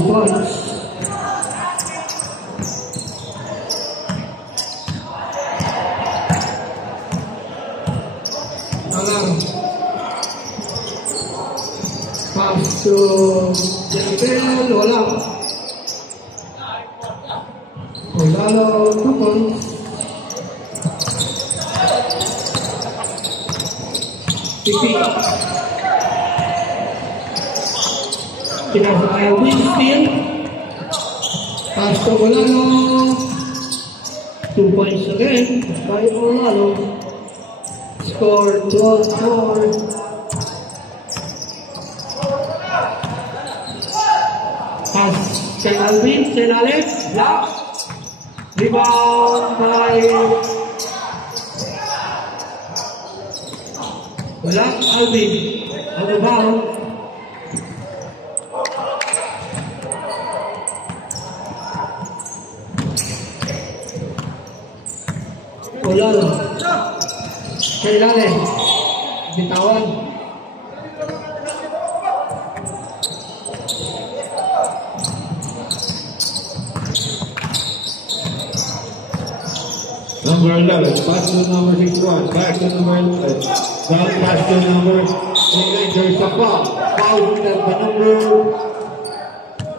2 points. Pass to Jennifer, wala. Lalo, 2 points. 50. Pinasa kaya win steal. Pass to Olalo. 2 points again by Olalo. Score 12-4. Pass kay Alvin, sa ilalim. Block. Rebound by wala, Alvin. Ang rebound. Olalo. Sa ilalim. Bitawan. Number 11, pass to number 61, back to number 11, down pass to number 89, there's a foul. Foul by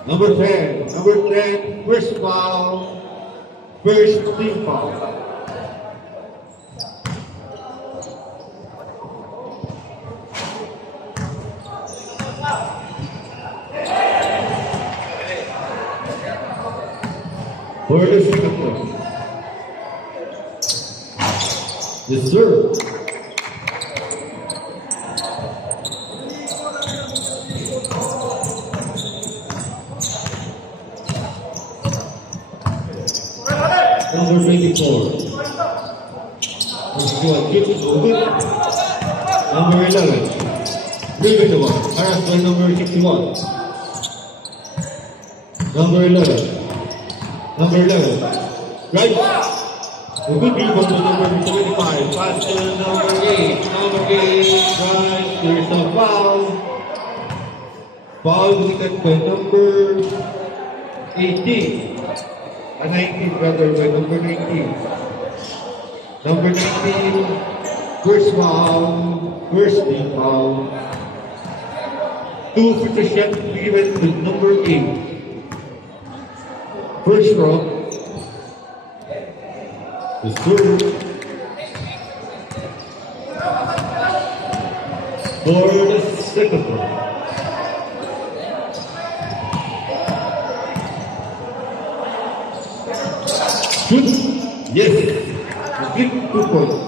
number 10. Number 10, first foul, first team foul. For the second one. Yes, sir. Number 24. Let's go and get it over. Number 11. Bring it one. Harassed by number 61. Number 11. Number 11. Right. A good rebound to number 75. Pass to number 8. Number 8. Right. There's a foul. Foul committed by number 18. 19 rather by number 19. Number 19. First foul. First team foul. 2 free shots given to number 8. First row. Is good. For the second one. Good. Yes. Complete 2 points.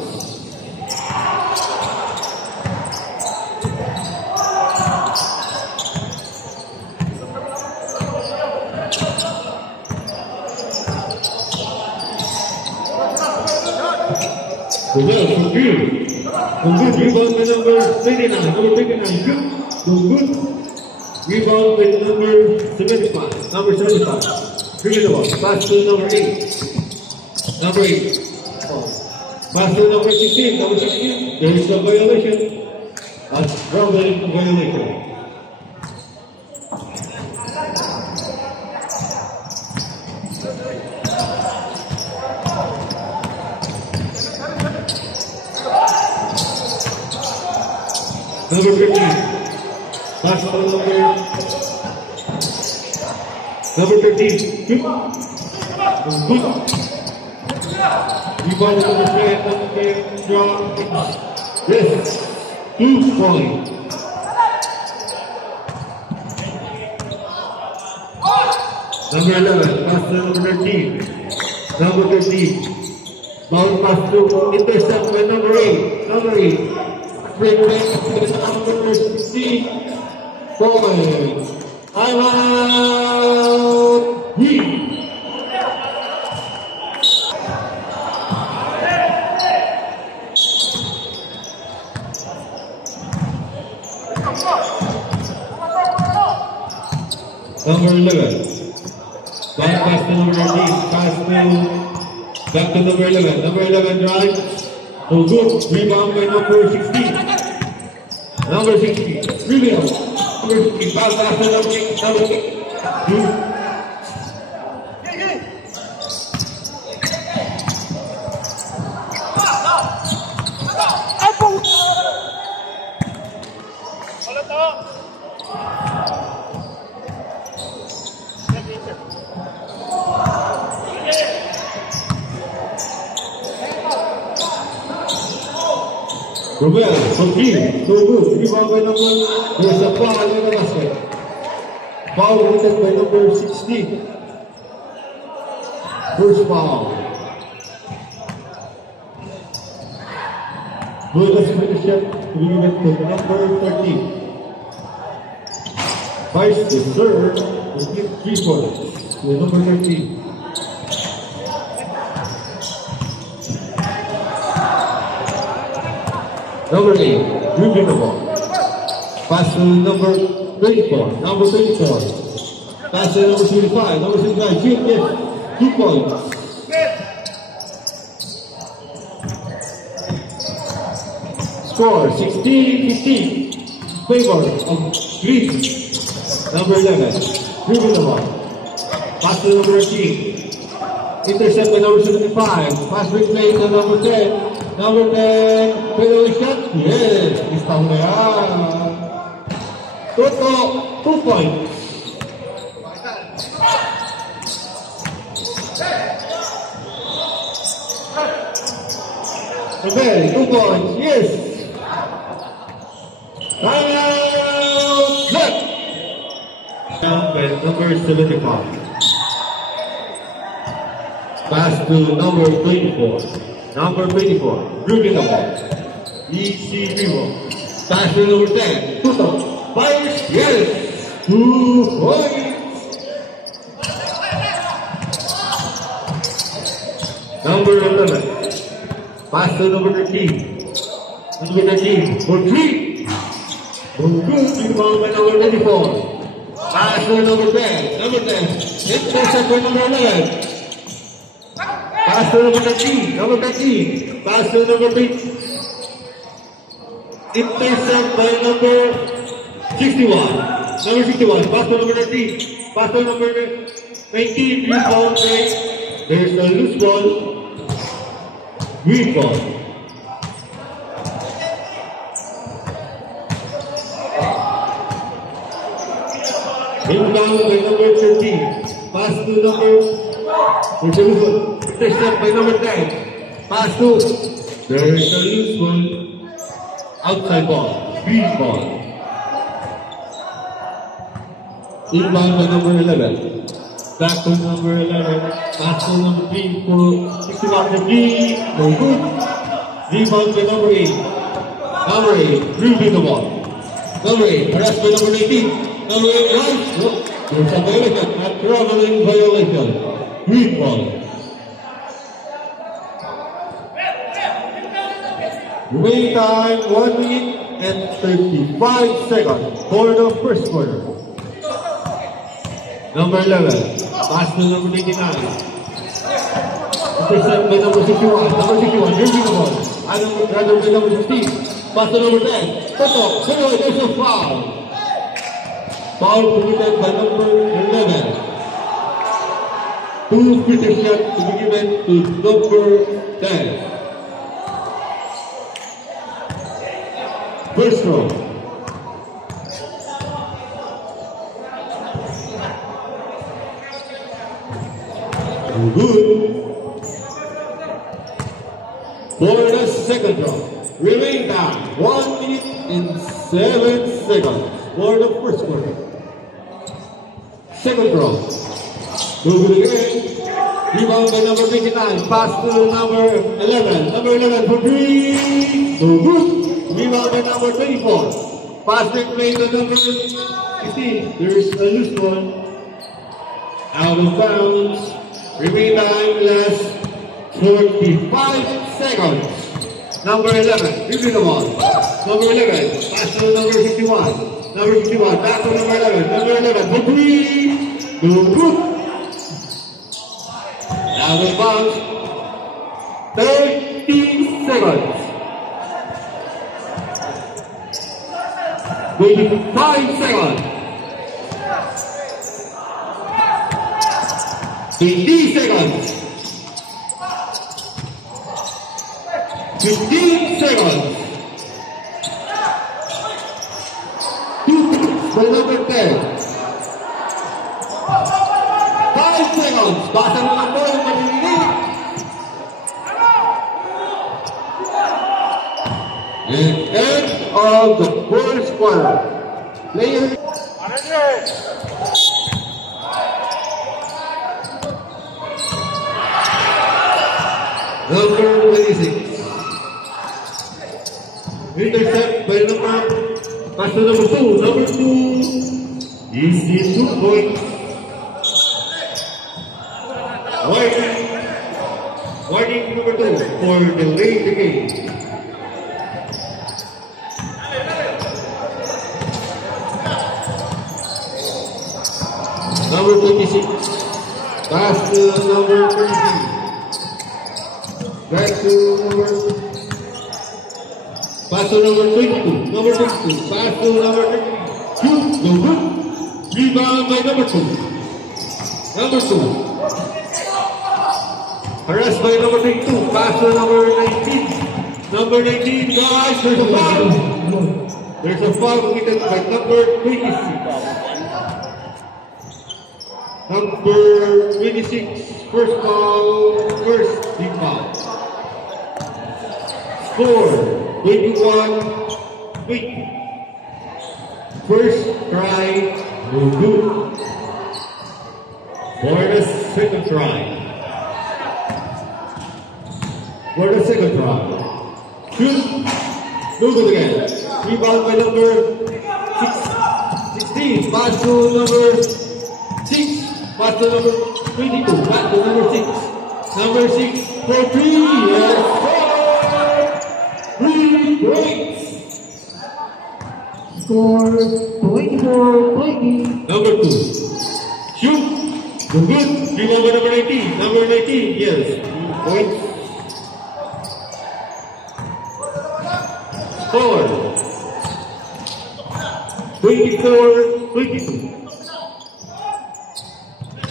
Well, so good. Good rebound by number 29. Number 29. Good. So good. Rebound by number 75. Number 75. Bring it along. Pass to number 8. Number 8. Pass to number 16. Number 16. There is a violation. That's probably a violation. Number 15. Pass to number 13. Good. Good. Rebound number 10. Number strong. Yes. 2 points. Number 11. Pass to number 13. Number 13. Bound pass to intercept by number 8. Number 8. Bring back to number 16 points. I'm out. Number 11. Back pass to number 13. Pass to back to number 11. Number 11 drive. Oh, good. Rebound by number 16. Number 16. Rebound. Number 16. Pass to number 6. Romero, from three, so good. Rebound by number, there's a foul in the basket. Foul committed by number 16. First foul. Bonus for the shot to be given to number 13. Vice the third, will give 3 points to number 13. Number 8, dribbling the ball. Pass to number 24. Number 24. Pass to number 25. Number 25. Shoot, yes. 2 points. Score 16-15. Favor of Greece. Number 11. Dribbling the ball. Pass to number 13. Intercept by number 75. Pass replay to number 10. Number 10, fadeaway shot. Yes, listaw na yan. Toto, 2 points. Okay, 2 points. Yes. Timeout. Set. Number 75. Pass to number 24. Number 24, dribbling the ball. Easy dribble. Pass to number 10. Toto. Fires. Yes. 2 points. Number 11. Pass to number 13. Number 13 for 3. Good. Rebound by number 24. Pass to number 10. Number 10. Intercept by number 11. Pass to number 13, number 13. Pass to number 3. Intercept by number 61. Number 61. Pass to number 19. Pass to number 19. Rebound break. There's a loose ball. Green ball. Inbound by number 13. Pass to number. There's a loose ball. Intercept by number 10. Pass to. There is a loose one. Outside ball. Green ball. Inbound by number 11. Back to number 11. Pass to number 3 for 61 for 3. No good. Rebound by number 8. Number 8. Dribbling the ball. Number 8. Harassed by number 19. Number 8. Runs. No. There's a violation. A traveling violation. Green ball. Remaining time 1 minute and 35 seconds for the first quarter. Number 11, pass to number 99. Intercept by number 61. Number 61, dribbling the ball. Rather by number 16. Pass to number 10. Toto, there's a foul. Foul committed by number 11. 2 free shots to be given to number 10. First row. Good. For the second row. Remain time 1 minute and 7 seconds for the first quarter. Second row. Good again. Rebound by number 29. Pass to number 11. Number 11 for 3. So good. Rebound by number 24. Pass back play to number 15. There's a loose one. Out of bounds. Remain time last 45 seconds. Number 11. Dribbling the ball. Number 11. Pass to number 51. Number 51. Back to number 11. Number 11 for 3. Good. Out of bounds. 30 seconds. 25 seconds. 20 seconds. 15 seconds. 2 points by number 10. 5 seconds. Basa mo lang po yung malilinig. And end of the first quarter. Player. Number 26. Intercept by pass to number 2. Number 2 is the 2 points. Warning number 2 for delay the game. Number 26. Pass to number 33. Back to number. Pass to number 22. Number 22. Pass to number 33. Shoot. No good. Rebound by number 2. Number 2. Harassed by number 22. Pass to number 19. Number 19, guys. There's a foul. There's a foul committed by number 26. Number 26. First foul. First big foul. Score 21-20. First try, no good. For the second try. For the second try. Shoot. No good again. Rebound by number 16. Pass to number 6. Pass to number 22. Back to number 6. Number 6 for 3. Yes. 3 points. Score 24-20. Number 2. Shoot. No good. Rebound by number 19. Number 19. Yes. 2 points. Score 24-22.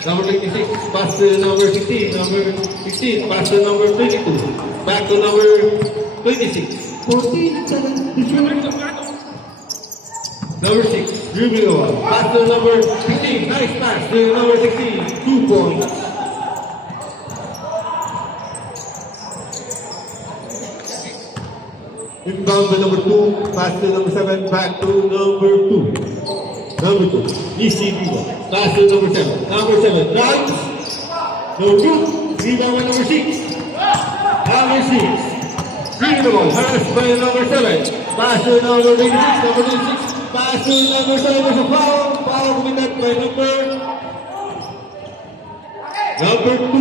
Number 26, pass to number 16. Number 16, pass to number 22. Back to number 26. 14 seconds to shoot. Number 6, dribbling over. Pass to number 16. Nice pass to number 16. 2 points. Inbound by number 2. Pass to number 7. Back to number 2. Number 2. ECB1. Pass to number 7. Number 7. Drives. No good. Rebound by number 6. Number 6. Green the ball. Harassed by number 7. Pass to number 26. Number 26. Pass to number 7. There's a foul. Foul committed by number 2.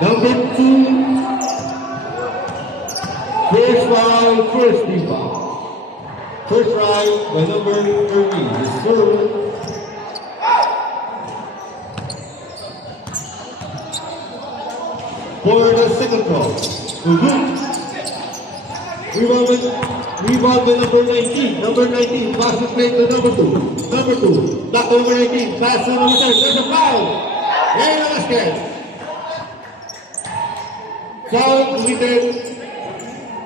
Number 2. First foul, first rebound. First try by number 30. For the second foul. Rebound by number 19. Number 19. Pass the play to number 2. Number 2. Back to number 19. Pass to number 10. There's a foul. Reyna Vasquez. Foul committed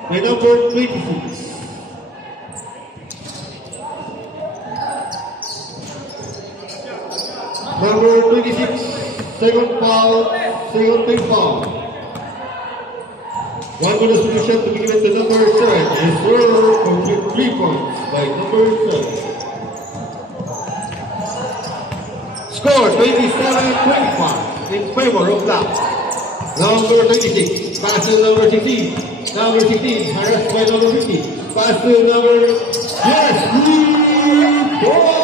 by number 26. Number 26, second foul, second big foul. One more solution to be given to number 7 is Werner for 3 points by number 7. Score 27-25 in favor of that. Number 26, pass to number 16. Number 16, harassed by number 50. Pass to number, yes, 3 points.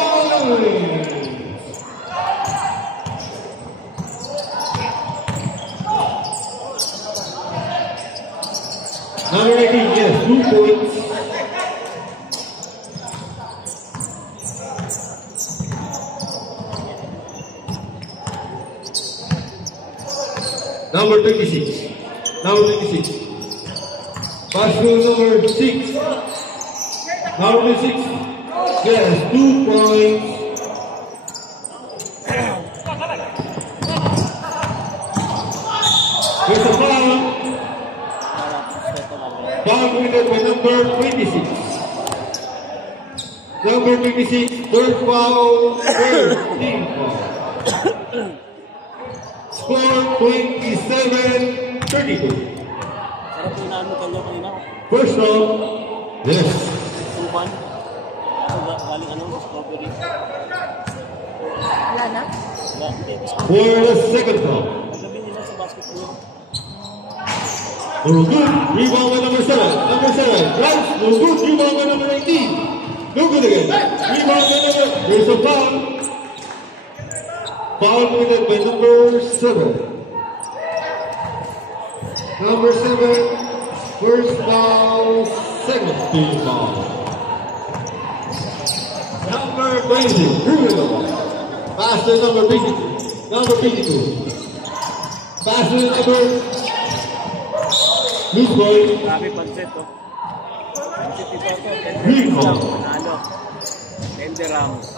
Number 18, yes, 2 points. Number 26. Number 26. Pass to number 6. Number 6. Yes, 2 points. number 26. Number 26, third foul, third team foul. Score 27-32. Sarap yung inaano kanya kanina. First round, yes. Tuban. Galing ano, strawberry. Wala na? For the second round. Magabi nila sa basketball. No good, rebound by number 7. Number 7, right, no good, rebound by number 19. No good again. Rebound by number, there's a foul. Foul committed by number 7. Number 7, first foul, second team foul. Number 20, Bruno. Pass to number 22. Number 22. Pass to number Luke Boy. Grabe pansit, oh. Pansit ito ito. Green ball. Nanalo. 10 dirhams.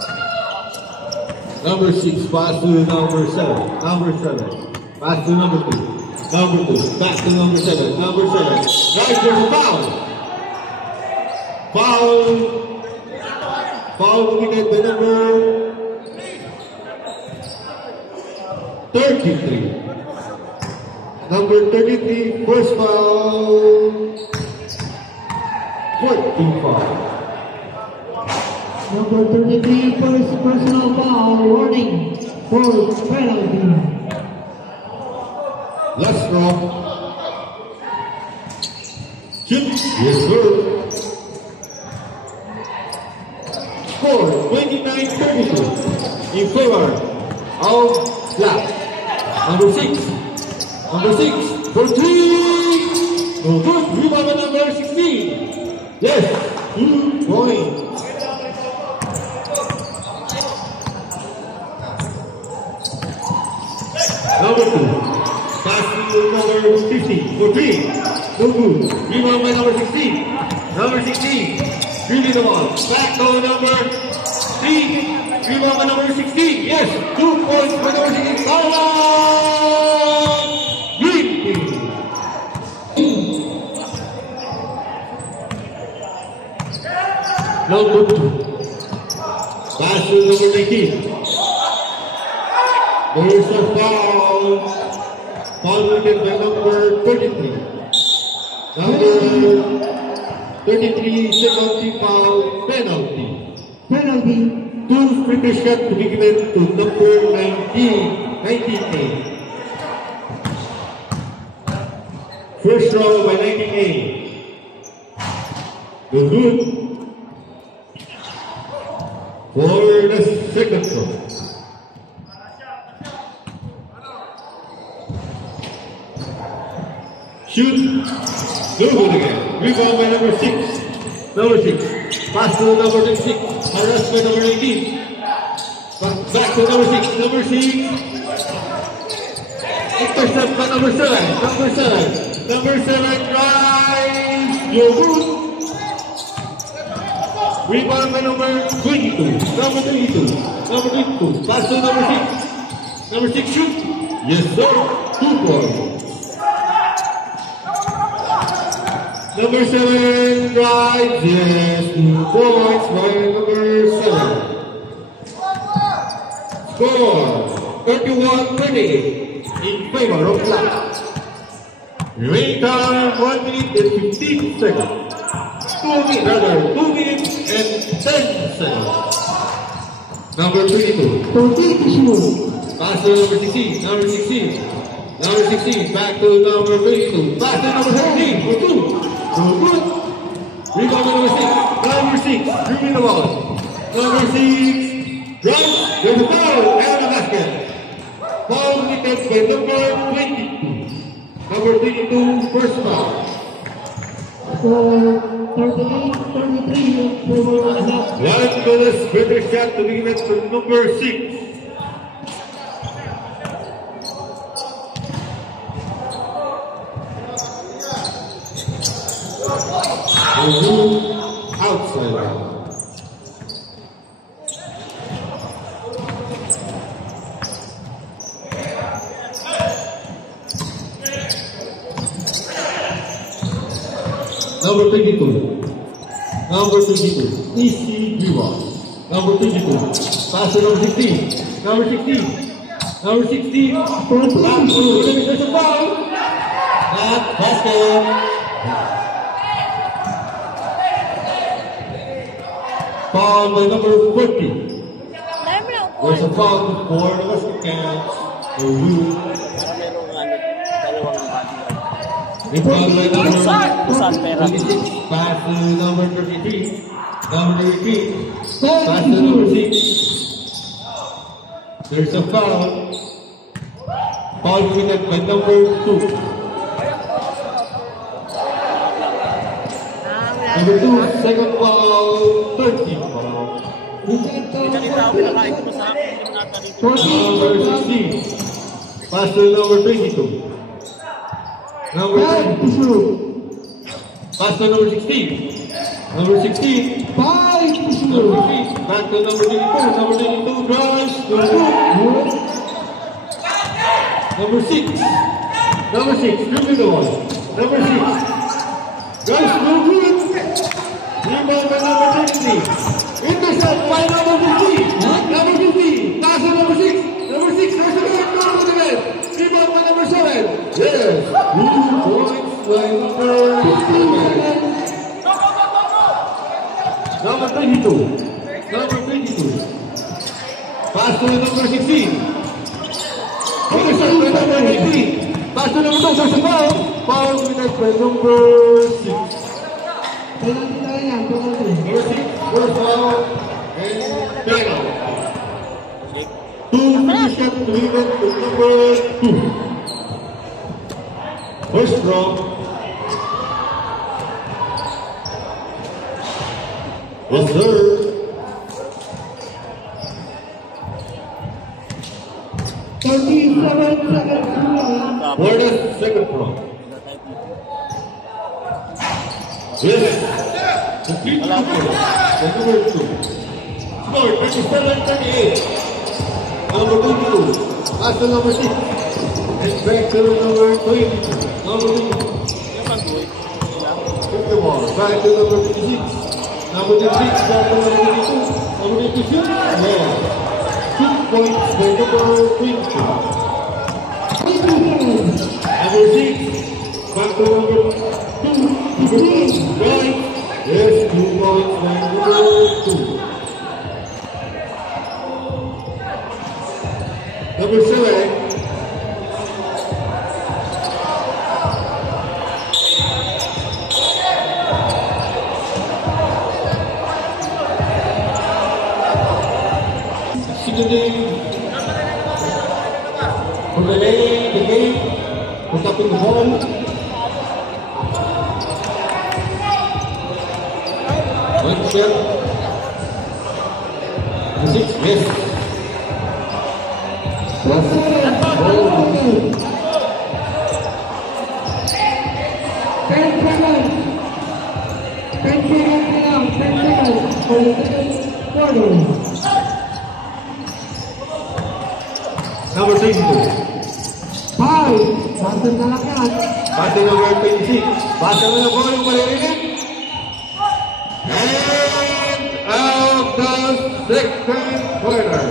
Number 6, pass to number 7. Number 7. Pass to number 2. Number 2. Back to number 7. Number 7. Right, there's a foul. Foul. Foul committed by number 33. Number 33, first foul. 14 foul. Number 33, first personal foul, warning, fourth penalty. Last drop. Shoot. Yes, sir. Score 29-32 in favor of Black. Number 6. Number 6 for 3. No good. Rebound by number 16. Yes. 2 points. Number 2. Pass to number 15 for 3. No good. Rebound by number 16. Number 16. Dribbling the ball. Back to number 3. Rebound by number 16. Yes. 2 points by number 16. Foul! Green team. Number 2. Pass to number 19. There's a foul. Foul committed by number 33. Number 33, second team foul, penalty. Penalty. 2 free shot to be given to number 19A. First round by 19A. The good for the second round. Shoot. No good again. Rebound by number 6. Number 6. Pass to number 6. Harassed by number 18. Back to number 6. Number 6. Intercept by number 7. Number 7. Number 7 drives. No good. Rebound by number 22. Number 22. Number 22. Pass to number 6. Number 6 shoot. Yes, sir. 2 points. Number 7 drives, yes, 2 points by number 7. Score 31-30 in favor of Black. Remaining time 1 minute and 15 seconds. 2 minutes and 10 seconds. Number 22. 22. Pass to number 16. Number 16. Number 16. Back to number 22. Pass to number 17 for 2. No good. Rebound by number 6. Number 6. Dribbling the ball. Number 6. Drive. There's a foul. And a basket. Foul committed by number 22. Number 22. First foul. For 38-33 for Black. One minute. Better shot to be given to number 6. Outside. Number 22. Number 22. Easy rebound. Number 22. Pass to number 16. Number 16. Number 16. There's a foul. Not basket. Foul by number 40. There's a foul for the basket counts. For you. Rebound by number 26. Pass to number 33. Number 33. Pass to number 6. There's a foul. Foul committed by number 2. Number 2, second foul, 13 foul. Number 16. Pass to number 22. Number 22. Pass to number 16. Number 16. Number 16. Back to number 22. Number 22 drives. Number 6. Number 6. Dribbling the ball. Number 6. Drives no good. Rebound by number 23. Intercept by number 15. Number 15. Pass to number 6. Number 6. There's a man. Go to the net. Rebound by number 7. Yes. 2 points by number 15. Number 22. Number 22. Pass to number 16. Intercept by number 18. Pass to number 2. There's a foul. Foul committed by number 6. Number 6. First foul. And penalty. 2 free shot to even to number 2. First draw. Yes, sir. For the second round. Yes. The three number 2. Score 27-38. Number 22. Pass to number 6. And back to number 20. Number 22. Take the ball. Back to number 26. Number 26. Back to number 22. Number 22. Yeah. 2 points by number 20. Number 6. Back to number 2. Right. Yes, 2 points by number 2. Number 7. From the lane, the game, put up in the ball. One shot. The 6, yes. Number 22. Passing number 26. Passing na ball yung maliliit. And out the second quarter.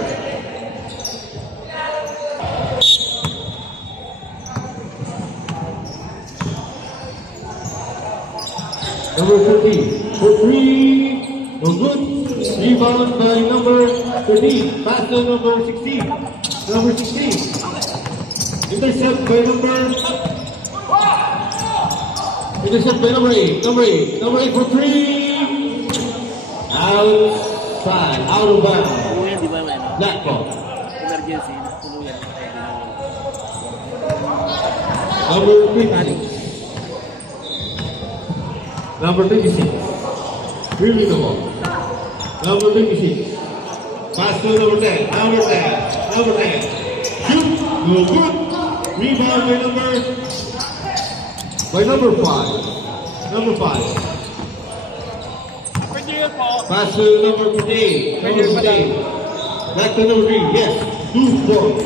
Number 13. For 3. No good. Rebound by number 13. Pass to number 16. Number 16. Intercept by number 8. Number 8 for 3. Outside. Out of bounds. Black ball. Emergency. Number 26. Number 26. Really the ball. Number 26. Pass to number 10. Number 10. Number 10. Shoot. No good. Rebound by number 5. Number 5. Pass to number 48. Number 48. Back to number 3. Yes. 2 points.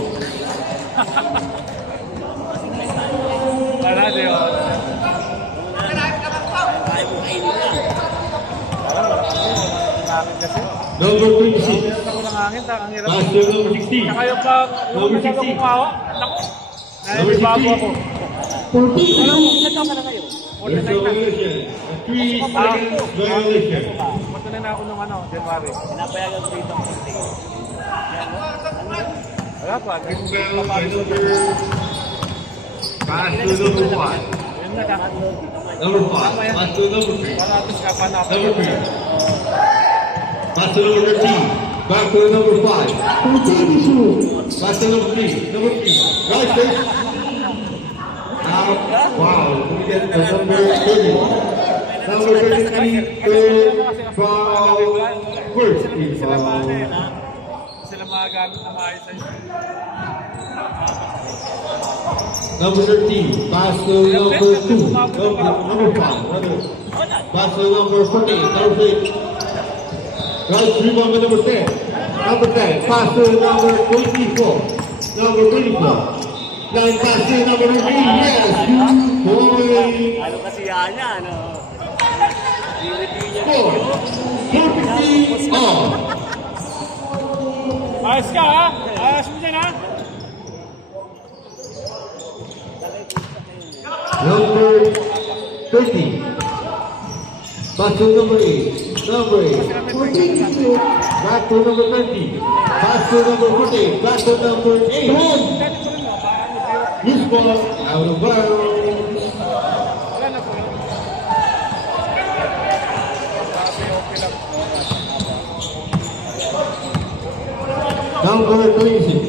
hangin kasi. Number 26. Meron ako ng hangin, ang hirap. Pass to number 16. Saka yung pag, yung Number masyado 16. kumawa, naku. Number Bago 16. ako. 14 Alam mo, issues. ilan taon ka na kayo? There's 49 na. violation. A 3-second violation. Matuloy na ako nung ano, January. Pinapayagan ko dito ang konti. Wala pa. Inbound by number. Pass to number 1. Yun na lang. Number 5. Pass to number 3. Para atos kapan na ako. Number 3. Pass to number 13. Back to number 5. 14 issues. Pass to number 3. Number 3. Right first. Now, wow. We get the number 30. Number 33. Foul. First is foul. Sila magagamit na maayos sa'yo. Number 13. Pass to number 2. Number 5. Pass to number 14. Number 6. Right rebound by number 10. Number 10. Pass to number 24. Number 24. Line pass to number 3. Yes, you boy. Ano kasi yan yan, ano? Score. 40 all. Ayos ka ha? Ayos mo dyan ha? Number 30. Pass to number 8. Number 8. 14 issues. Back to number 20. Pass to number 14. Back to number 8. Loose ball. Out of bounds. Wala na po yun. Okay lang. Number 26.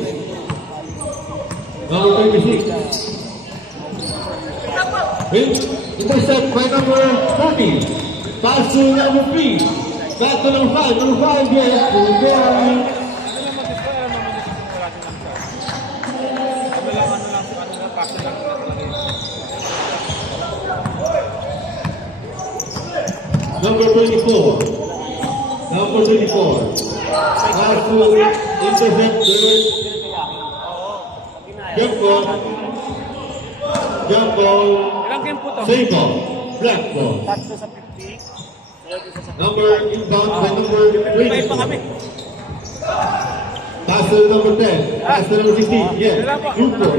Number 26. Intercept by number 40. Pass to number 3. Back to number 5. Number 5, yes. Good boy. Ano lang mag-isip? Ano lang mag-isip? Wala din lang siya. Ano lang, pass lang talaga yun. Number 24. Number 24. Pass to intercept third. Jump ball. Jump ball. Ilang game po to? Save ball. Black ball. Tatlo sa 50. Number inbound by number May pa 24. kami. Pass to number 10. Pass to number 16. Yes. Good boy.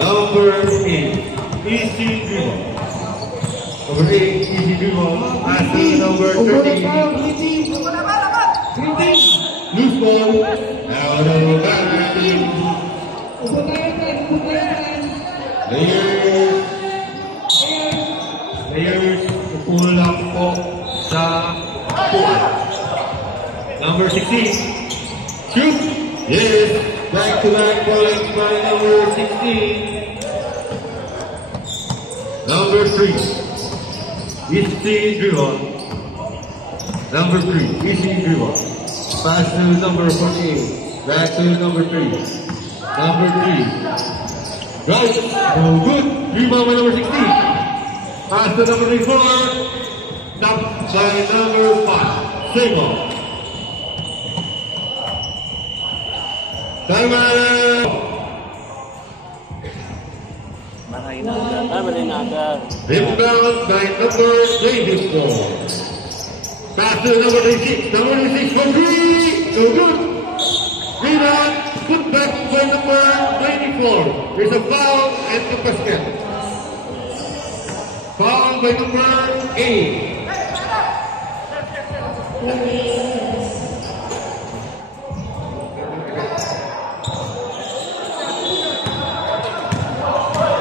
Number 8. Easy dribble. Number 8. Easy dribble. Pass to number Over the 13. foul, Easy. Loose ball. Out of bounds. Over tayo 10. Players, kulang po sa puwan. Number 16. Shoot. Yes. Back-to-back points by number 16. Number 3. Easy dribble. Number 3. Easy dribble. Pass to number 48. Back to number 3. Number 3. Right. No good. Rebound by number 16. Pass to number 4. Stopped by number 5. Single. Timeout. Marinada. Rebound by number 24. Pass to number 26. Number 26 for 3. No good. Rebound. Put back by number 24. There's a foul and the basket. Foul by number 8.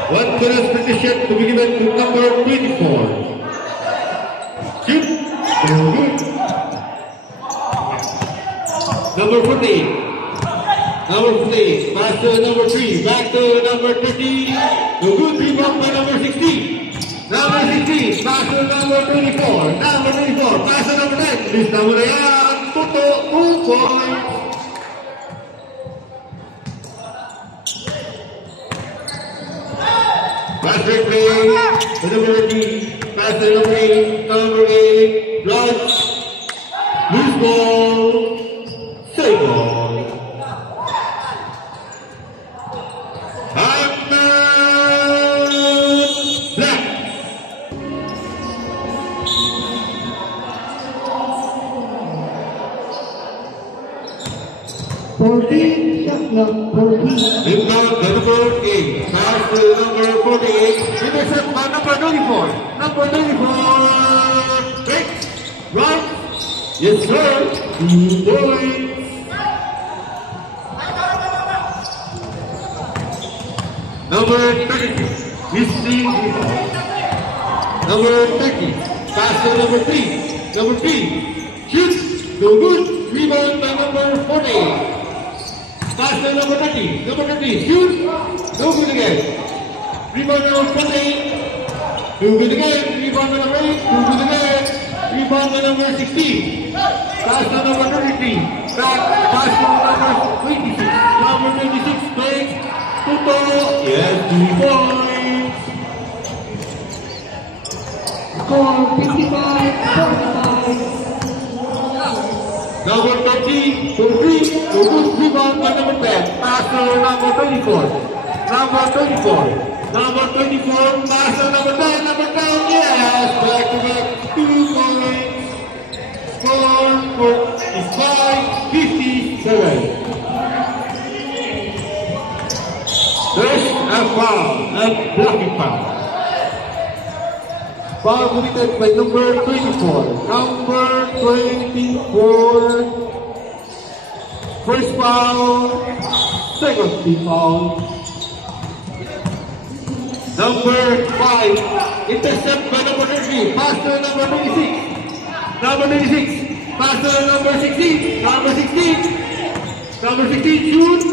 One bonus position to be given to number 24. Shoot. Good. Number 14. Number 14. Pass to number 3. Back to number 30. The good rebound by number 16. Number 16. Pass to number 24. Number 24. Pass to number 9. This number yan. 2 points. Pass play. To number 18. Pass to number 8. Number 8. Block. Loose ball. Save ball. 14, shot clock 14. Inbound the number 8. Pass to number 48. Intercept by number 24. Number 24. Break. Right. Yes, sir. 2 points. Number 30. Receive rebound. Number 30. Pass to number 3. Number 3. Shoot. No good. Rebound by number 40. Pass to number 30. Number 30. Shoot. No good again. Rebound number 40. No good again. Rebound number 8. No good again. Rebound by number 16. Pass to number 33. Back. Pass to number 26. Number 26. Break. Total. Yes, 2 points. Score 55-45. Number 30, 43, rebound by number 10. Pass to number 24. Number 24. Number 24, pass to number 10. Number 10, yes. Back to back, 2 points. Score 45-57. There's a foul, a blocking foul. Foul committed by number 24. Number 24. First foul. Second team foul. Number 5. Intercept by number 30. Pass to number 26. Number 26. Pass to number 16. Number 16. Number 16 shoot.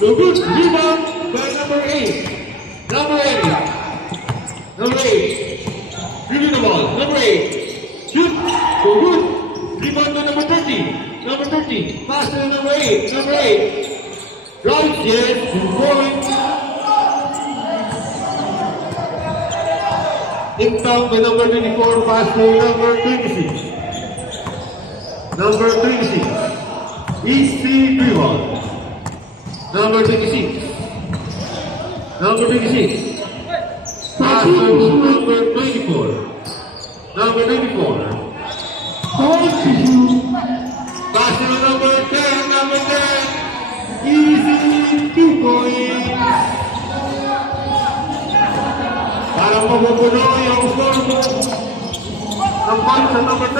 No good. Rebound by number 8. Number 8. Number 8. Give the ball. Number 8. Shoot. Go good. Rebound to number 30. Number 30. Pass to number 8. Number 8. Right. Yes. 2 points. Inbound by number 24. Pass to number 26. Number 26. Easy rebound. Number 26. Number 26. Pass to number 24. Number 24. Pass to number 10. Number 10. Easy 2 points. Para mapupuno yung score mo. Ang point sa number 10.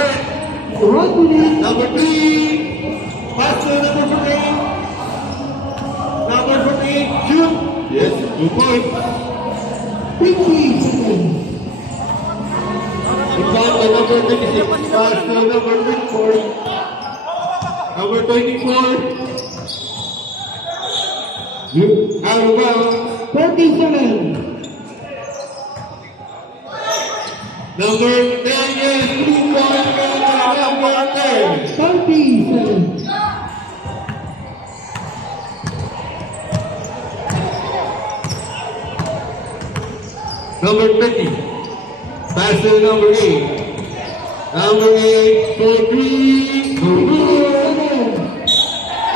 Number 3. Pass to number 14. Number 14. Shoot. Yes, 2 points. 50 seconds. Inbound by number 26. Pass to number 24. Number 24. Out of bounds. 47. Number 10 is 2 points. Number 10. 37. Number 30. Pass to number 8. Number 8 for 3. No good.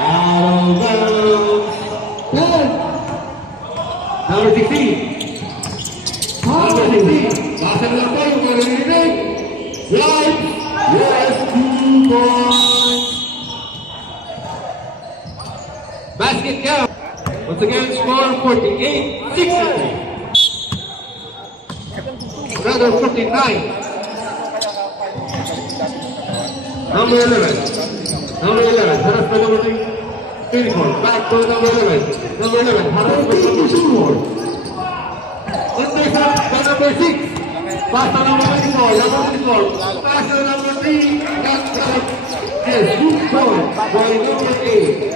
Out of bounds. 10. Number 16. Number 16. Pass to number 5 for 8. Right. Yes, 2 points. Basket count. Once again, score 48-63. Rather 49. Number 11. Number 11. Harap by number 24. Back to number 11. Number 11. Harap by number 24. Intercept by number 6. Pass to number 24. Number 24. Pass to number 3. That's out. Yes, 2 points by number 8.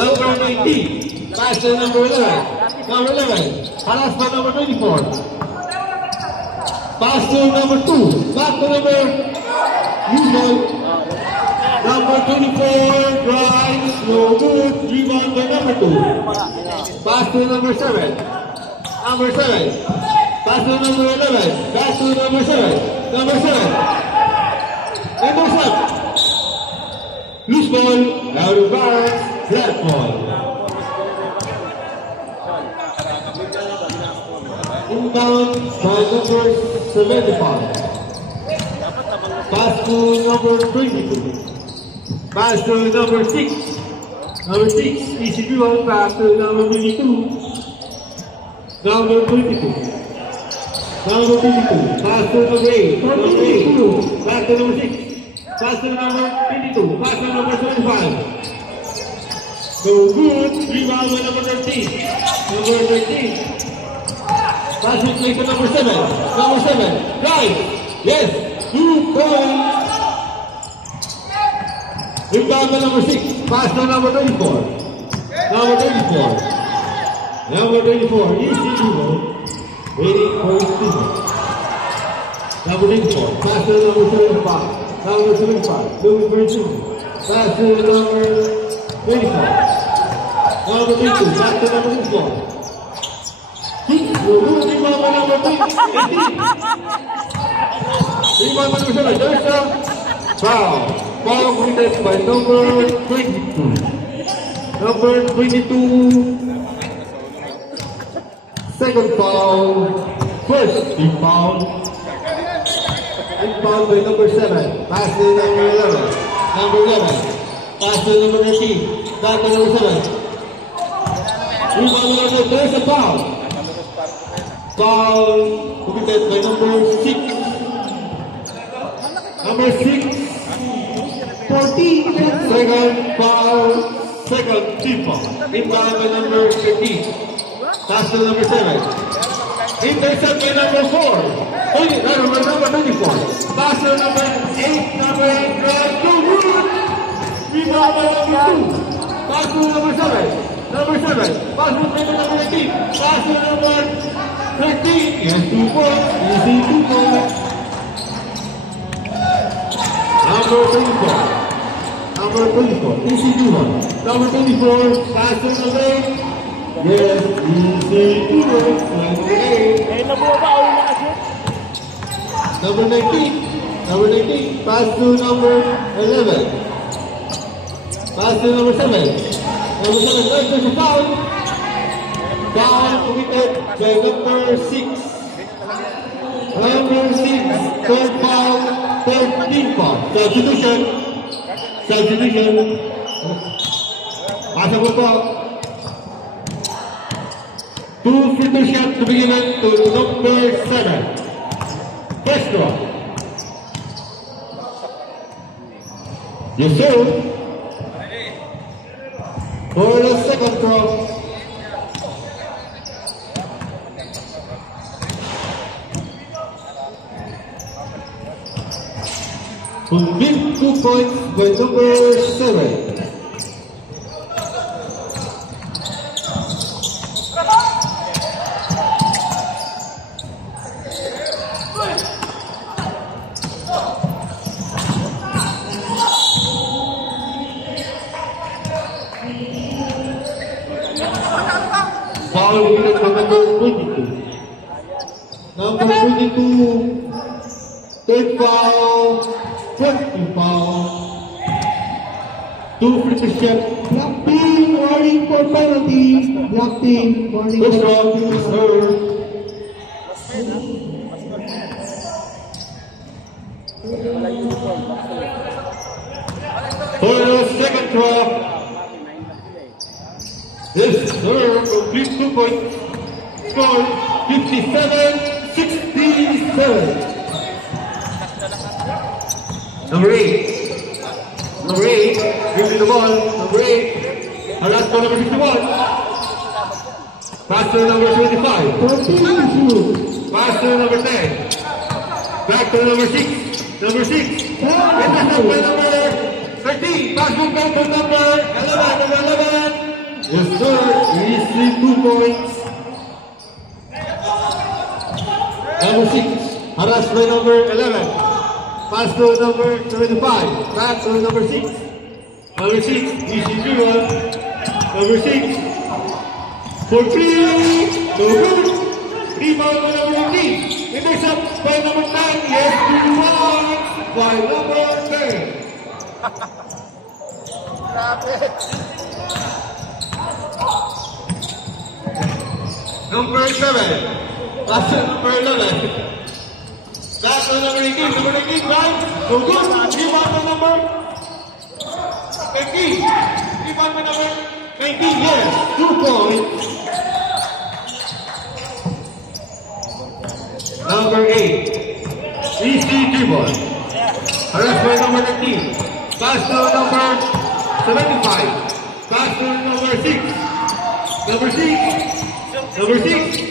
Number 19. Pass to number 11. Number 11. Haras by number 24. Pass to number 2. Back to number usual. Number 24. Drives. No good. Rebound by number 2. Pass to number 7. Number 7. Pass to number 11. Back to number 7. Number 7. Intercept. Loose ball. Out of bounds. Flat ball. Inbound by number 75. Pass to number 22. Pass to number 6. Number 6, easy rebound. Pass to number 22. Number 22. Number 22. Pass to number 8. Number 8. Pass to number 6. Pass to number 22. Pass to number 25. So good. Rebound by number 13. Number 13. Pass it play to number 7. Number 7. Drive. Yes. 2 points. Rebound by number 6. Pass to number 24. Number 24. Number 24. Easy rebound. Waiting for his teammate. Number 24. Pass to number 75. Number 75. Looking for his teammate. Pass to number 24. Number 22. Pass to number 24. Rebound by number 18. Rebound by number 7. There's a foul. Foul committed by number 22. Number 22. Second foul. First team foul. Foul by number 7. Pass to number 11. Number 11. Pass to number 18. Back to number 7. Rebound by number. There's a foul. Foul committed by number 6. Number 6. 14. Second foul. Second team foul. Inbound by number 13. Pass to number 7. Intercept by number 4. Number 24. Pass to number 8. Number 8. Drive to Wood. Rebound by number 2. Pass to number 7. Number 7. Pass to number 18. Pass to number 13. Yes, 2 points. Easy 2 points. Number 24. Number 24. Easy 2 points. Number 24. Pass to number 8. Yes, easy 2 points. Number 19. Number 19. Pass to number 11. Pass to number 7. Number 7. There's a foul. Foul committed by number 6. Number 6. Third foul. Third team foul. Substitution. Substitution. Pasa po po. 2 free throw shots to be given to number 7. First draw. Yes, sir. For the second draw. Big 2 points by number 7. Foul committed by number 22. Number 22. Third foul. Fourth team foul. 2 free throw shots. Black team, warning for penalty. Black team, warning First for round penalty. is over. For the second draw. This serve complete 2 points. Score 57-67. Number 8. Number 8. Giving the ball. Number 8. Harass for number 61. Pass to number 25. 14 Pass to number 10. Back to number 6. Number 6. Intercept by number 13. Pass to number 11. Number 11. Yes, sir. Easy 2 points. Number 6. Harassed by number 11. Pass to number 75. Back to number 6. Number 6. Easy 0. Number 6. For 3. No good. Rebound by number 15. Intercept by number 9. Yes, 2 points by number 10. Number 7. Pass to number 11. Back to number 18. Number 18, right? No good. Rebound by number 19. Rebound by number 19. Yes, 2 points. Number 8. Easy dribble. Harassed by number 19. Pass to number 75. Pass to number 6. Number 6. Number 6.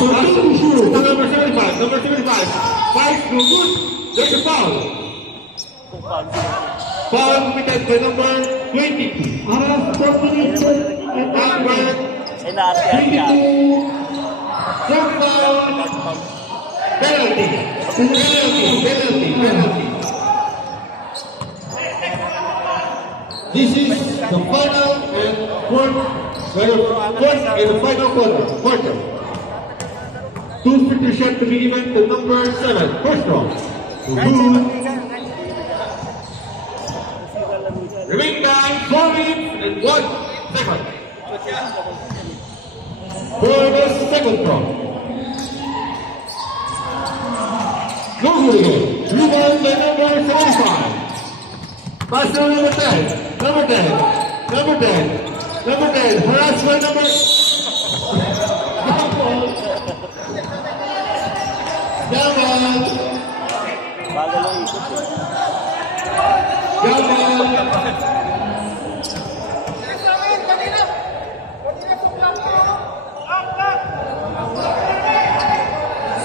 Number 75. Number 75. Five, no good. There's a foul. Foul committed by number 22. Harass 4 minutes. Number 22. Third foul. Penalty. Penalty. This is the final and fourth and the final quarter. 2 free shot to be given to number 7. First round. Remaining time 4 minutes and 1 second. For the second round. No good again. Rebound by number 75. Pass to number 10. Number 10. Number 10. Number 10. Harass by number... Jamal.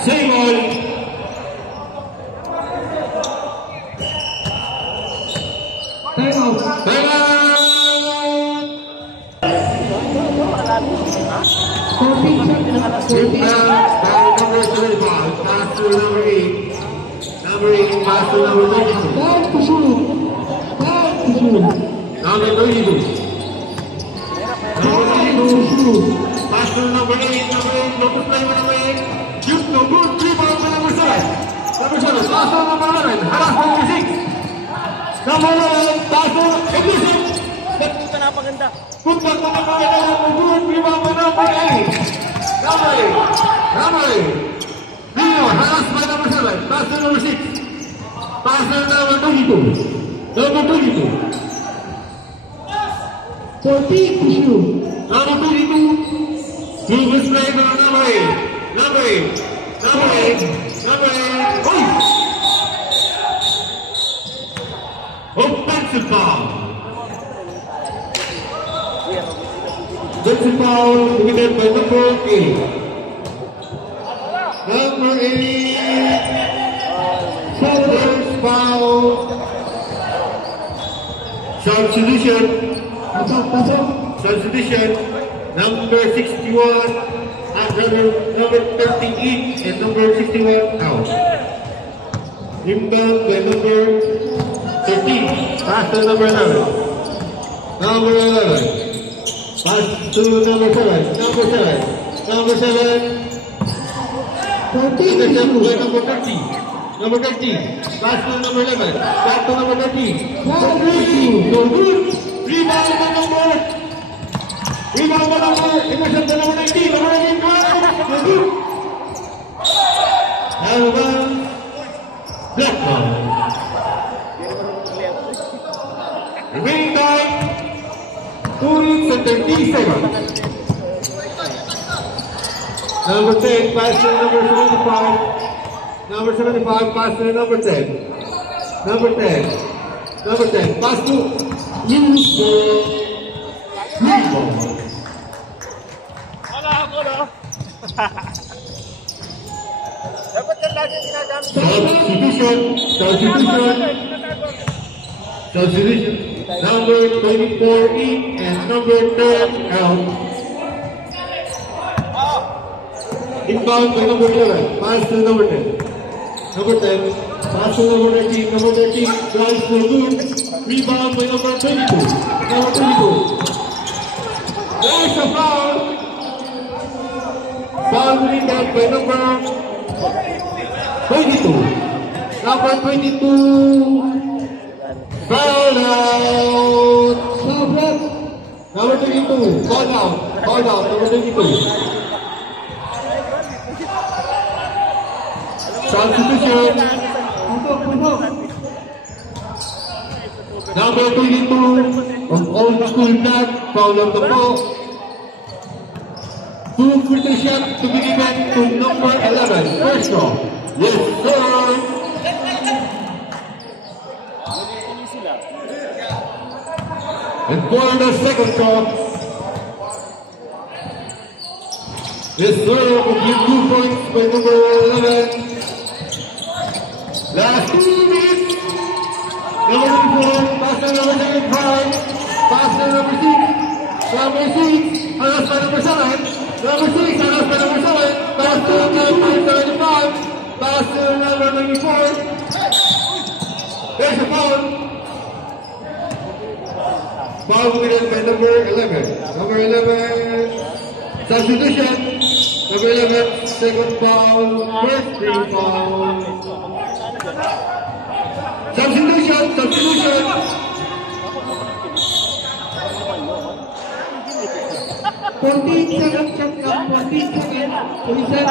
Simon. Time out. Time out. 14 Number 75. Pass to number 8. Number 8. Pass to number 22. Time to shoot. Number 22. Number 22. Pass to number 8. Number 8. No good play with number 8. Shoot no good. Rebound by number 7. Number 7. Pass to number 11. Harass by number 6. Number 11. Pass to Ignition. Ito napaganda. Putball by number 11. Good. Rebound by number 8. Number 8. Nino. Harass by number 7. Pass to number 6. Pass to number 22. Number 22. 14 to shoot. Number 22. Previous play by number 8. Number 8. Number 8. Number 8. Oh! Offensive foul. Offensive foul committed by number 8. Number 8. First foul. Substitution. Substitution. Number 61. Number 38 and number 61 out. Rebound by number 13. Pass to number 11. Number 11. Pass to number 7. Number 7. Number 7. 14 to shoot. Number 13. Number 13. Pass to number 11. Pass to number 13. No good. Rebound by number. Rebound by number. Intercept by number 19. Number 19. No good. Alban Blackman. Remaining time 2 minutes and 30 seconds. Number 10 pass to number 75. Number 75 pass to number 10. Number 10. Number 10 pass to Dapat yan lagi ginagamit. Substitution. Number 24 in and number 10 out. Inbound by number 11. Pass to number 10. Number 10. Pass to number 13. Number 13. Drives to good. Rebound by number 22. Number 22. There's a foul. Foul committed by number 22. Number 22. Foul out. Number 22. Call out. Call out. Number 22. Substitution. Number 22 of Old School Flag, foul of the ball. 2 free shot to be given to number 11, first goal. Yes, sir. And for the second goal, yes, sir, will give 2 points by number 11. Last 2 minutes. Number 4, pass to number 75, pass to number 6, number 6, pass by number 7, number 6, pass by number 7, pass to number 75, pass to number 94. There's a foul. Foul committed by number 11. Number 11, substitution. Number 11, second foul, first free foul. Substitution. 14 seconds shot clock, 14 seconds. Reset.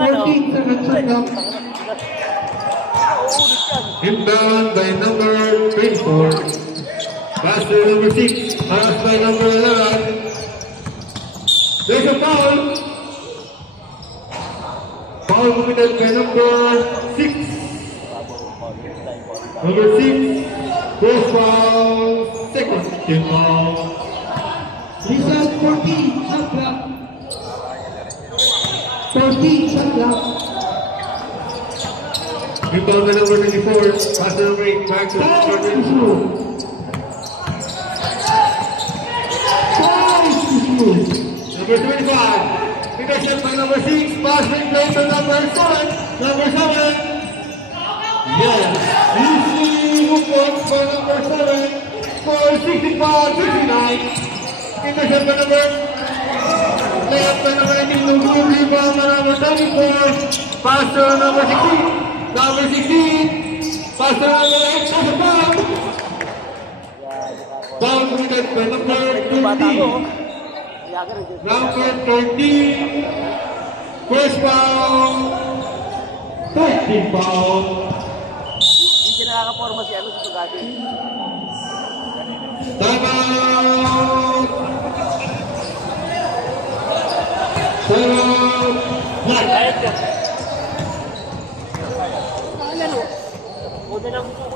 14 seconds shot clock. Inbound by number 24. Pass to number 6. Pass by number 11. There's a foul. Foul committed by number 6. Number 6. First foul. Second team foul. Result 14 shot clock. 14 shot clock. Inbound by number 24. Pass to number 8. Back to number 22. Number 25. Intercept by number 6. Pass in play to number 7. Number 7. Yes. Easy 2 points for number 7. For 65-59. Intercept by number. Layup by number 18. Good rebound by number 24. Pass to number 16. Number 16. Pass to number 8. Pass a foul. Foul committed by number 13. Number 13, first foul, 13 foul. Hindi nakaka-forma si ano si Tugati. Time out. Time out. Black. Ano? Buti lang ito.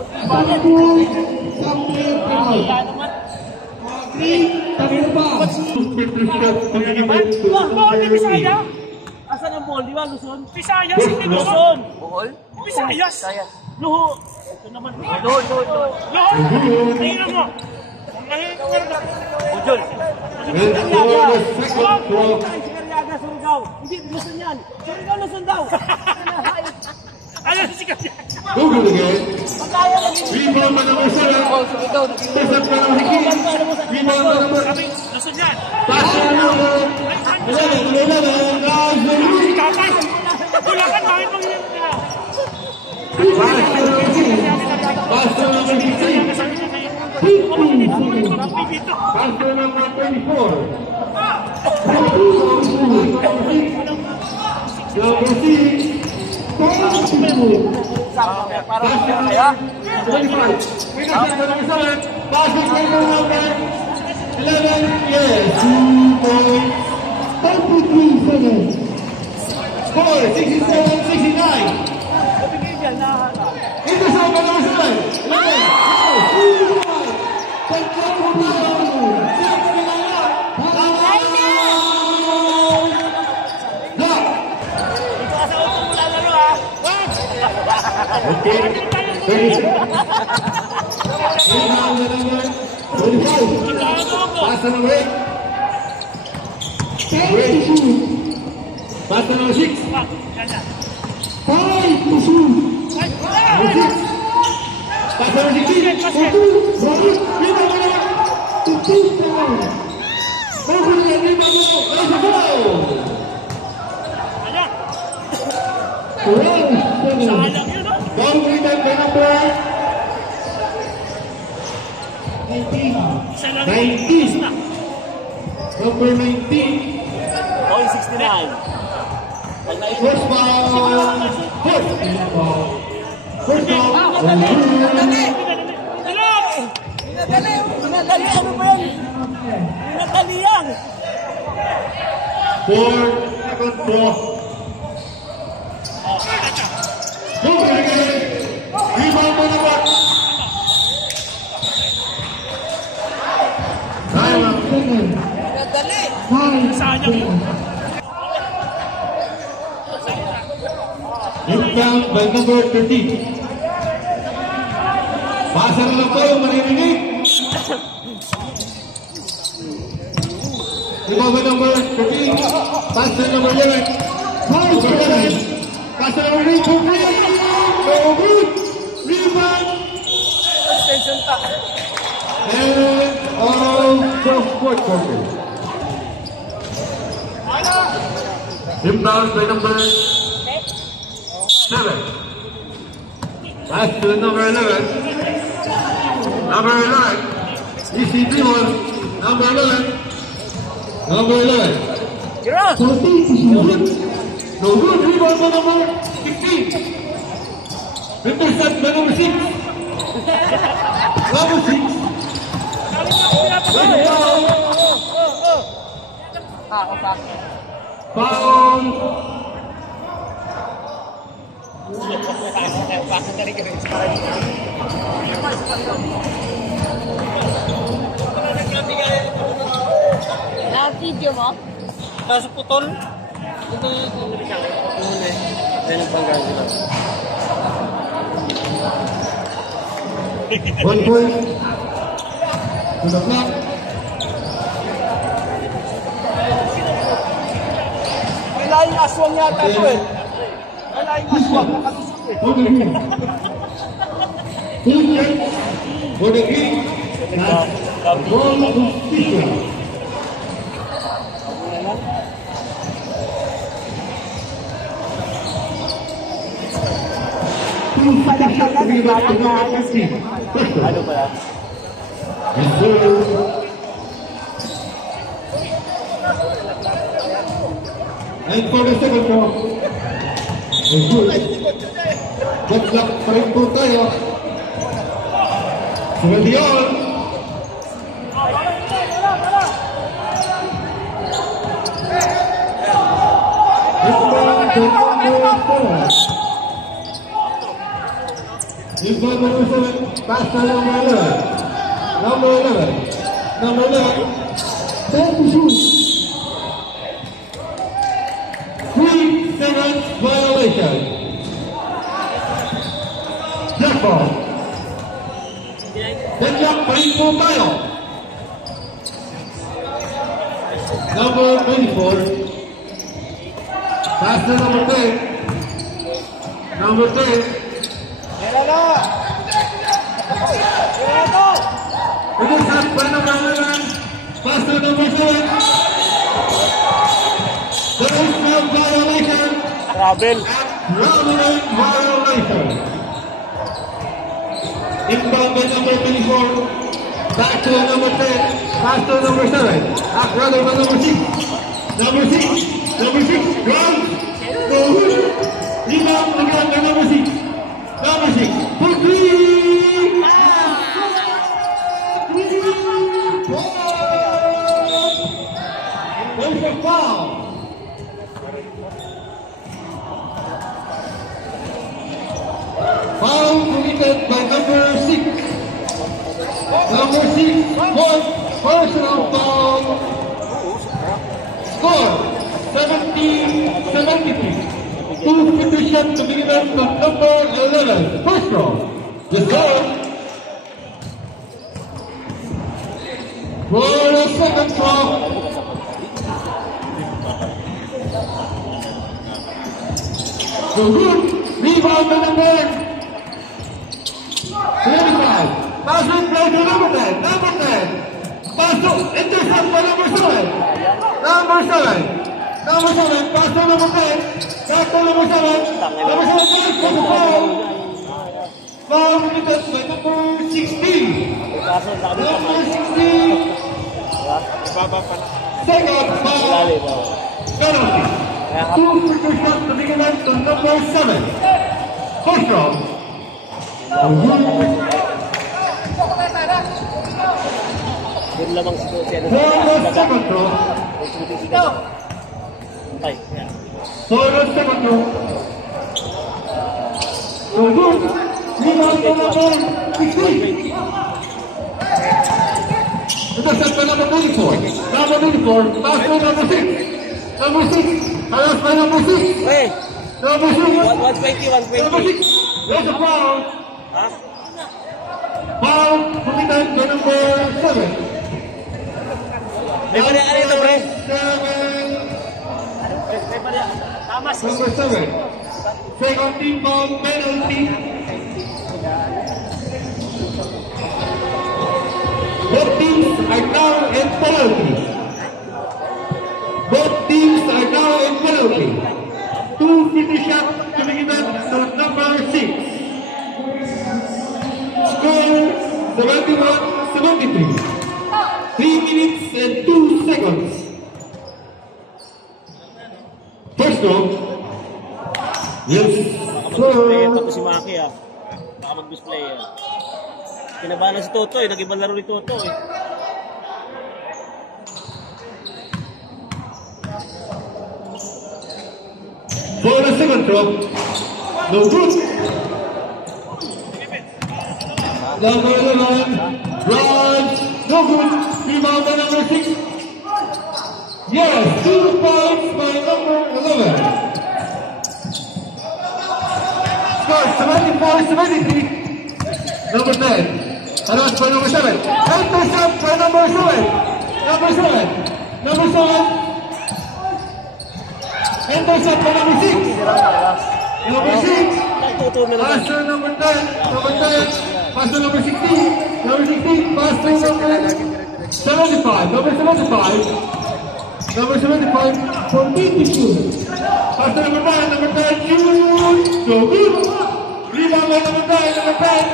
Asan ang ball? Di ba, Luzon? Visayas, hindi Luzon. Bohol? Visayas. Visayas. Luho. Ito naman. Doon. Luho. Tingnan mo. Bujol. And for the second throw. Sigariaga, Surigao. Hindi, Luzon yan. Surigao, Luzon daw. Ayan si Kanya. Google again. Magkaya lang yun. Rebound by number 7. Oh, Surigao. Intercept by number 16. Rebound by number Kami, Luzon yan. pass to number 11. Kapay. Bulacan, bakit mong yun nila? Pass to number 16. Pass to number 24. Number 6. Parang kaya. 25. Intercept by number 7. Passing by number 11. Yes. 2 points. 33 seconds. Score 67-69. Intercept by number 7. 11. Okay. 36. Rebound the number 25. Pass to number 8. Pass to number 6. Number 6. Pass to number 16. Ball committed by number 19. Number 19. Oh, 69. First foul. First foul. First foul. for second throw. Rebound by number. Inbound by number 13. Pasa na lang po, maririnig. Inbound by number 13. Pass by number 11. Pass by number 11. No good. Rebound. And out of fourth quarter. Inbound by number 7. Pass to number 11. Number 11. ECB one. Number 11. Number 11. No good. No good. Rebound by number 16. Intercept by number 6. Number 6. Foul. Na-video mo? Nasa putol. Ito. One point to the clock. May laing aswang yata ito eh. May laing aswang nakalusot eh. For the green. Full point for the green. Ball to Fisher. Ano ba yan? And for the second round, good luck pa rin po tayo. Sumundiyon. Inbound number 7, pass to number 11. Number 11. Number 11. Time to shoot. 3 seconds violation. Jump ball. Jump pa rin po tayo. Number 24. Pass to number 10. Number 10. Intercept by number 11. Pass to number 7. There is no violation. Travel. Traveling violation. Inbound by number 24. Back to number 10. Pass to number 7. Rather by number 6. Number 6. Number 6. Ground. No good. Rebound again by number 6. Number 6. For 3. There's a foul. Foul committed by number 6. Number 6, personal foul. Score 70-73. 2 petition to be given to number 11. First round. The third. For the second round. So good. Rebound by number 25. Pass it play to number 10. Number 10. Pass to intercept by number 7. Number 7. Number 7. Pass to number 10. Back to number 7. Number 7 plays for the foul. Foul committed by number 16. Number 16. Second foul. Penalty. 2 free shots to be given to number 7. First round. Yun lamang si Coach. For the second round. Ay, yan. For the second row. No good. Rebound for number 16. Intercept by number 24. Number 24. Pass by number 6. Number 6. Pass by number 6. Hey, Number 6. 120, Number 6. 120. There's a foul. Ha? Foul committed by number 7. May pala, ano ito, pre? 7. May pala, tama sa Number 7. Second team foul penalty. Both teams are now in penalty. Both teams are now in penalty. 2 finish shots to be given to number 6. Score 71-73. 3 minutes and 2 seconds. First round. Yes, mag-display sir. ito si Maki, ah. Baka mag-display, ah. Kinabahan si Toto, eh. Nag-ibang laro ni Toto, eh. For the second throw. No good. Number 11. Raj. No good. Rebound by number 6. Yes, 2 points by number 11. Score 74-73. Number 10. Pass by number 7. Intercept by number 7. Number 7. Number 7. Intercept by number 6. Number 6. Nagtuto na naman. Pass to number 10. Number 10. Pass to number 16. Number 16. Pass to number 75. Number 75. Number 75. 14-2. Pass to number 9. Number 10. Shoot. So good. Rebound by number 9. Number 10.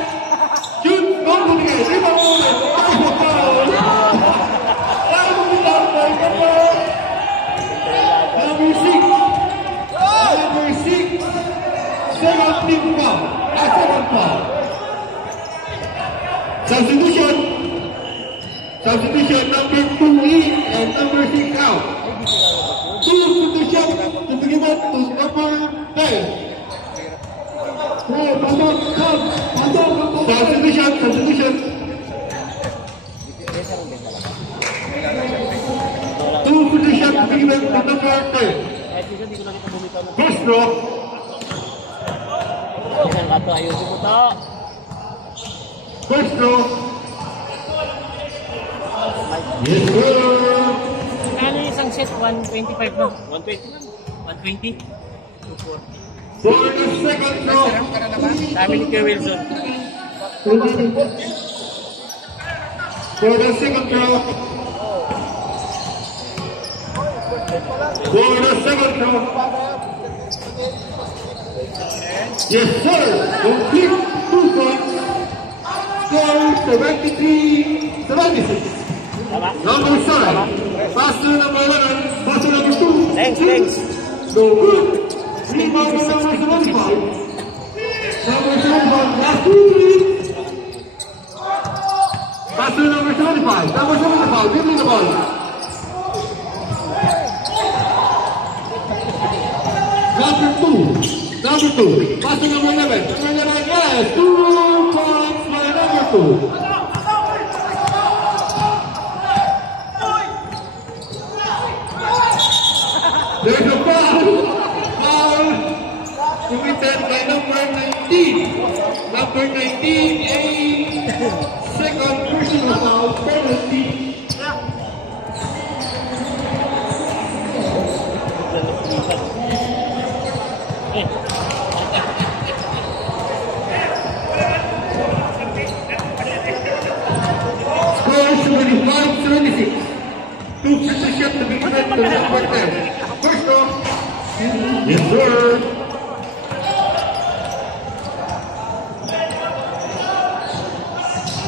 Shoot. No good again. Rebound. Number 6. Number 6. Second team foul. Second foul. Substitution. Substitution number 2E and number 6 out. 2 substitution to be given to number 10. Substitution. Substitution. 2 substitution to be given to number 10. Kahit minsan, di ko nakita bumitaw na. First draw. Yan, kato, ayusin mo to. First draw. Yes, sir. Ano yung isang set? 125 na? 120 lang. 120? 240. For the second draw. Sabi ni Kuya Wilson. For the second draw. For the second draw. Yes, sir. Complete 2 points. Score 73-76. Tama? Number 7. Pass to number 11. Pass to number 2. Thanks, thanks. No good. Rebound by number 75. Number 75. Last 2 minutes. Pass to number 75. Number 75. Give me the ball. Number 2. Number 2. Pass to number 11. Number 11. Yes. 2 points by number 2. There's a foul. Foul committed by number 19. Number 19, a second personal foul penalty. Score 75-76. 2 position to be given to number 10. First off. Yes, sir.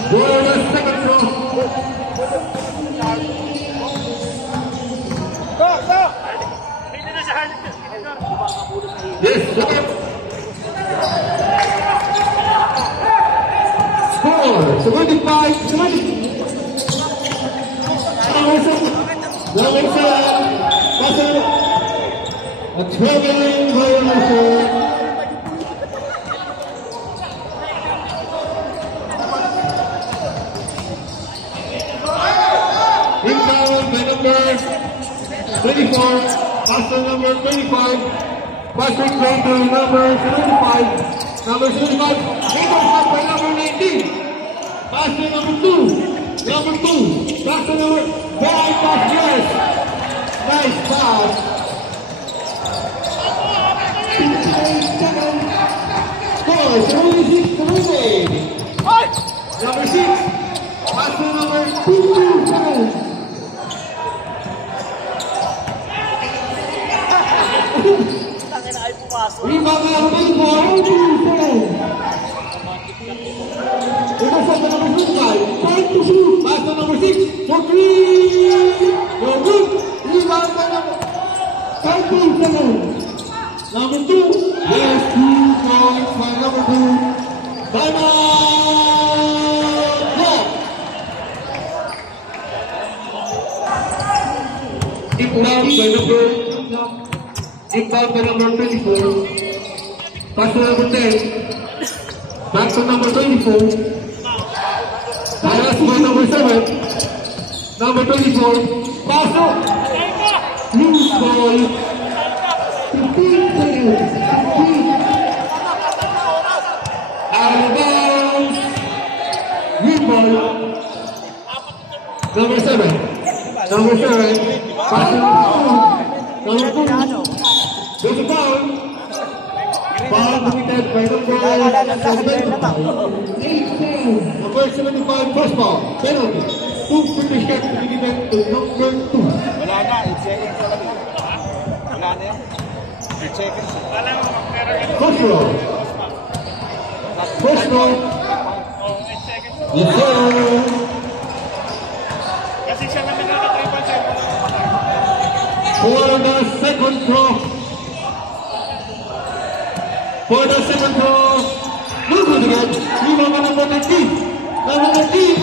For the second row. Yes, sir. Score 75-70. Number 7. 24. Pass to number 25. Patrick Gray to number 75. Number 75. Take up by number 19. Pass to number 2. Number 2. Pass to number 5. Pass, yes. Nice pass. 58 seconds. Score 76-20. Number 6. Pass to number 52 seconds. Rebound number 24. 42 seconds. Intercept to number 55. Time to shoot. Pass to number 6. For 3. No good. Rebound by number 13 seconds. Number 2. Yes, 2 points by number 2. Timeout. Block. Inbound by number 24. Pass to number 10. Back to number 24. Pass by number 7. Number 24. Pass to loose ball. 15 seconds. 15. Out of bounds. Rebound. Number 7. Number 7. Pass to number 2. There's a foul. Foul committed by number 75. 8 seconds. Number 75, first foul. Penalty. 250 shots to be given to number 2. Wala na, 8 seconds na lang. Wala na yan. 8 seconds. First row. First row. Yes, sir. Kasi siya naman naka-triple check. For the second throw. For the second throw. No good again. Rebound by number 19. Number 19.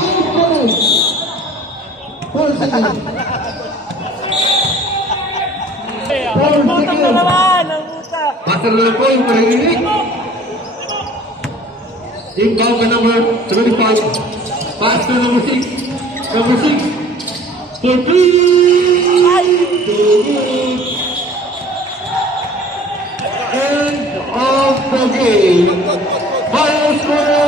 4 seconds. 4 Butang na seconds. naman, ang buta. Pastor lang po yung pahingin. Inbound by number 75. Pass to number 6. Number 6. For 3. Good. End of the game. Final score